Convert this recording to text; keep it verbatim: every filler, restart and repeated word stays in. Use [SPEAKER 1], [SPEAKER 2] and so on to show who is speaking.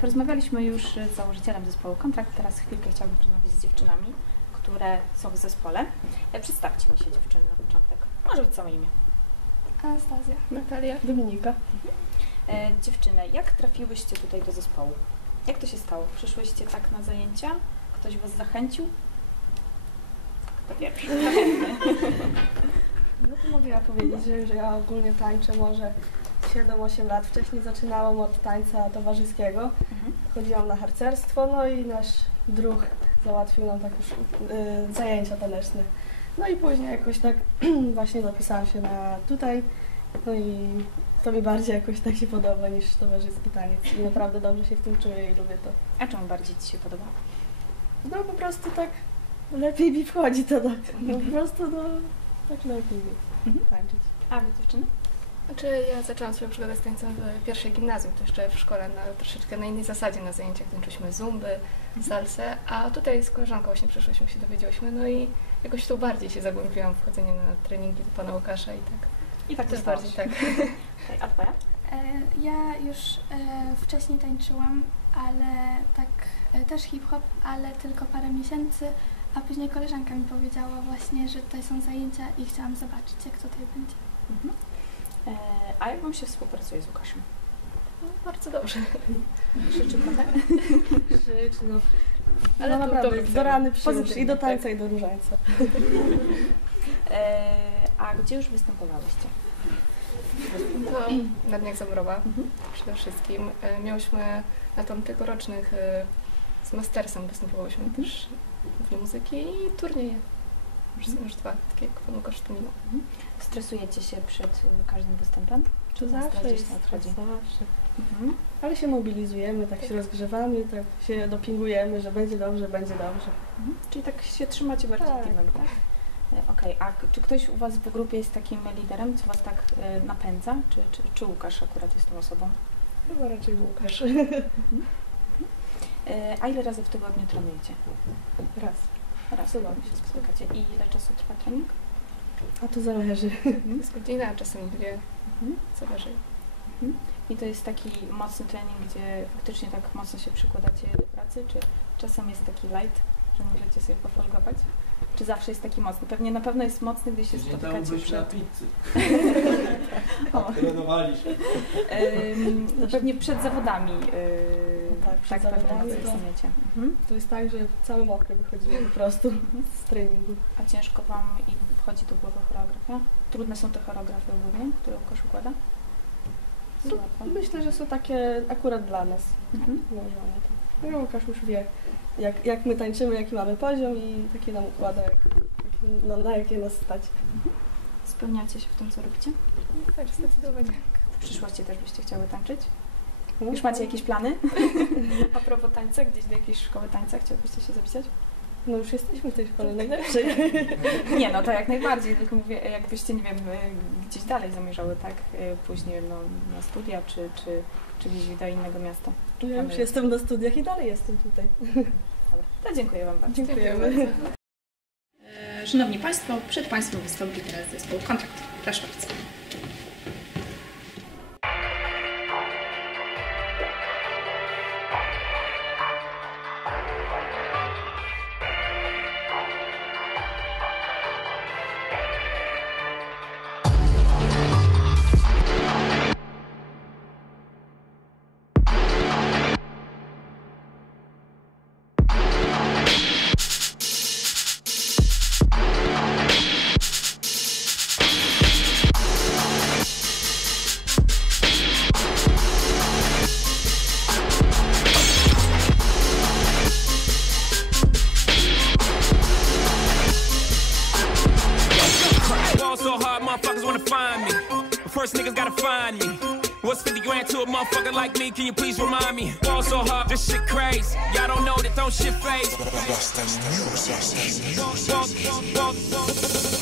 [SPEAKER 1] Porozmawialiśmy już z założycielem zespołu Kontrakt, teraz chwilkę chciałabym porozmawiać z dziewczynami, które są w zespole. Przedstawcie mi się dziewczyny na początek. Może być całe imię.
[SPEAKER 2] Anastazja.
[SPEAKER 3] Natalia. Dominika.
[SPEAKER 1] Mhm. E, dziewczyny, jak trafiłyście tutaj do zespołu? Jak to się stało? Przyszłyście tak na zajęcia? Ktoś was zachęcił? Kto pierwszy?
[SPEAKER 3] No to mogę ja powiedzieć, że, że ja ogólnie tańczę może siedem osiem lat. Wcześniej zaczynałam od tańca towarzyskiego. Mhm. Chodziłam na harcerstwo, no i nasz druh załatwił nam tak już y, zajęcia taneczne. No i później jakoś tak właśnie zapisałam się na tutaj, no i to mi bardziej jakoś tak się podoba niż towarzyski taniec i naprawdę dobrze się w tym czuję i lubię to.
[SPEAKER 1] A czemu bardziej ci się podoba?
[SPEAKER 3] No po prostu tak lepiej mi wchodzi to tak, no po prostu no tak lepiej mi mhm. tańczyć.
[SPEAKER 1] A wy dziewczyny?
[SPEAKER 2] Znaczy ja zaczęłam swoją przygodę z tańcem w pierwszej gimnazjum, to jeszcze w szkole na troszeczkę na innej zasadzie na zajęciach tańczyliśmy zumby, salsę, a tutaj z koleżanką właśnie przyszłyśmy, się dowiedziałyśmy, no i jakoś tu bardziej się zagłębiłam w chodzenie na treningi do pana Łukasza i tak.
[SPEAKER 1] I tak
[SPEAKER 2] też bardziej tak.
[SPEAKER 1] Okay, a twoja?
[SPEAKER 4] Ja już wcześniej tańczyłam, ale tak też hip-hop, ale tylko parę miesięcy, a później koleżanka mi powiedziała właśnie, że tutaj są zajęcia i chciałam zobaczyć, jak tutaj będzie.
[SPEAKER 1] Mhm. A jak wam się współpracuje z Łukaszem?
[SPEAKER 2] No, bardzo dobrze.
[SPEAKER 1] Krzyczy, prawda?
[SPEAKER 3] Krzyczy, no.
[SPEAKER 2] Ale
[SPEAKER 3] no
[SPEAKER 2] to
[SPEAKER 3] naprawdę, do rany przyjść
[SPEAKER 1] pozytywnie,
[SPEAKER 3] i do tańca,
[SPEAKER 1] tak?
[SPEAKER 3] i do różańca.
[SPEAKER 1] e, a gdzie już występowałyście?
[SPEAKER 2] To na Dniach Zamrowa
[SPEAKER 1] mhm.
[SPEAKER 2] przede wszystkim. E, miałyśmy na tam tegorocznych e, z Mastersem występowałyśmy mhm. też w Dniu Muzyki i turnieje. Już są już dwa, takie jak Pan Łukasz wspominał.
[SPEAKER 1] Mhm. Stresujecie się przed y, każdym występem?
[SPEAKER 3] Czy zawsze jest
[SPEAKER 1] odchodzi?
[SPEAKER 3] Zawsze.
[SPEAKER 1] Mhm.
[SPEAKER 3] Ale się mobilizujemy, tak, tak się rozgrzewamy, tak się dopingujemy, że będzie dobrze, będzie dobrze.
[SPEAKER 1] Mhm. Czyli tak się trzymacie bardziej
[SPEAKER 3] tak.
[SPEAKER 1] teamem, tak? Okej, okay. A czy ktoś u was w grupie jest takim liderem, co was tak y, napędza? Czy, czy, czy Łukasz akurat jest tą osobą?
[SPEAKER 3] Chyba raczej Łukasz.
[SPEAKER 1] Mhm. Y, a ile razy w tygodniu trenujecie?
[SPEAKER 3] Raz.
[SPEAKER 1] Raz w tygodniu się spotykacie. I ile czasu trwa trening?
[SPEAKER 3] A to zależy.
[SPEAKER 2] To jest godzina, a czasem dwie.
[SPEAKER 1] Mhm.
[SPEAKER 2] Zależy.
[SPEAKER 1] Mhm. I to jest taki mocny trening, gdzie faktycznie tak mocno się przykładacie do pracy, czy czasem jest taki light, że możecie sobie pofolgować? Czy zawsze jest taki mocny? Pewnie na pewno jest mocny, gdy się
[SPEAKER 5] Tydzień
[SPEAKER 1] spotykacie
[SPEAKER 5] temu
[SPEAKER 1] przed...
[SPEAKER 5] na pizzy. Trenowaliśmy.
[SPEAKER 1] Ym, pewnie przed zawodami. Yy,
[SPEAKER 3] no tak, przed
[SPEAKER 1] tak
[SPEAKER 3] zawodami
[SPEAKER 1] pewnie
[SPEAKER 3] to,
[SPEAKER 1] mhm.
[SPEAKER 3] to jest tak, że cały mokry wychodzimy po prostu
[SPEAKER 1] mhm.
[SPEAKER 3] z treningu.
[SPEAKER 1] A ciężko wam i wchodzi do głowy choreografia? Trudne są te choreografie ogólnie, które Łukasz układa?
[SPEAKER 3] No, myślę, że są takie akurat dla nas.
[SPEAKER 1] Mhm.
[SPEAKER 3] No, Łukasz już wie, jak, jak my tańczymy, jaki mamy poziom i takie nam układa, jak, jak, na, na jakie nas stać.
[SPEAKER 1] Mhm. Spełniacie się w tym, co robicie?
[SPEAKER 2] No, tak, zdecydowanie.
[SPEAKER 1] W przyszłości też byście chciały tańczyć?
[SPEAKER 3] No,
[SPEAKER 1] już macie jakieś plany? A propos tańca, gdzieś do jakiejś szkoły tańca chciałbyście się zapisać?
[SPEAKER 3] No już jesteśmy w tej szkole najlepszej.
[SPEAKER 1] Nie, no to jak najbardziej, tylko mówię, jakbyście, nie wiem, gdzieś dalej zamierzały, tak, później no, na studia, czy, czy, czy gdzieś do innego miasta.
[SPEAKER 3] Ja już jestem na studiach i dalej jestem tutaj.
[SPEAKER 1] Dobra, to dziękuję wam bardzo.
[SPEAKER 3] Dziękujemy.
[SPEAKER 1] Szanowni Państwo, przed Państwem wystąpi teraz zespół Kontrakt. Proszę bardzo.
[SPEAKER 6] First niggas gotta find me. What's fifty grand to a motherfucker like me? Can you please remind me? Ball so hard, this shit crazy. Y'all don't know that don't shit phase.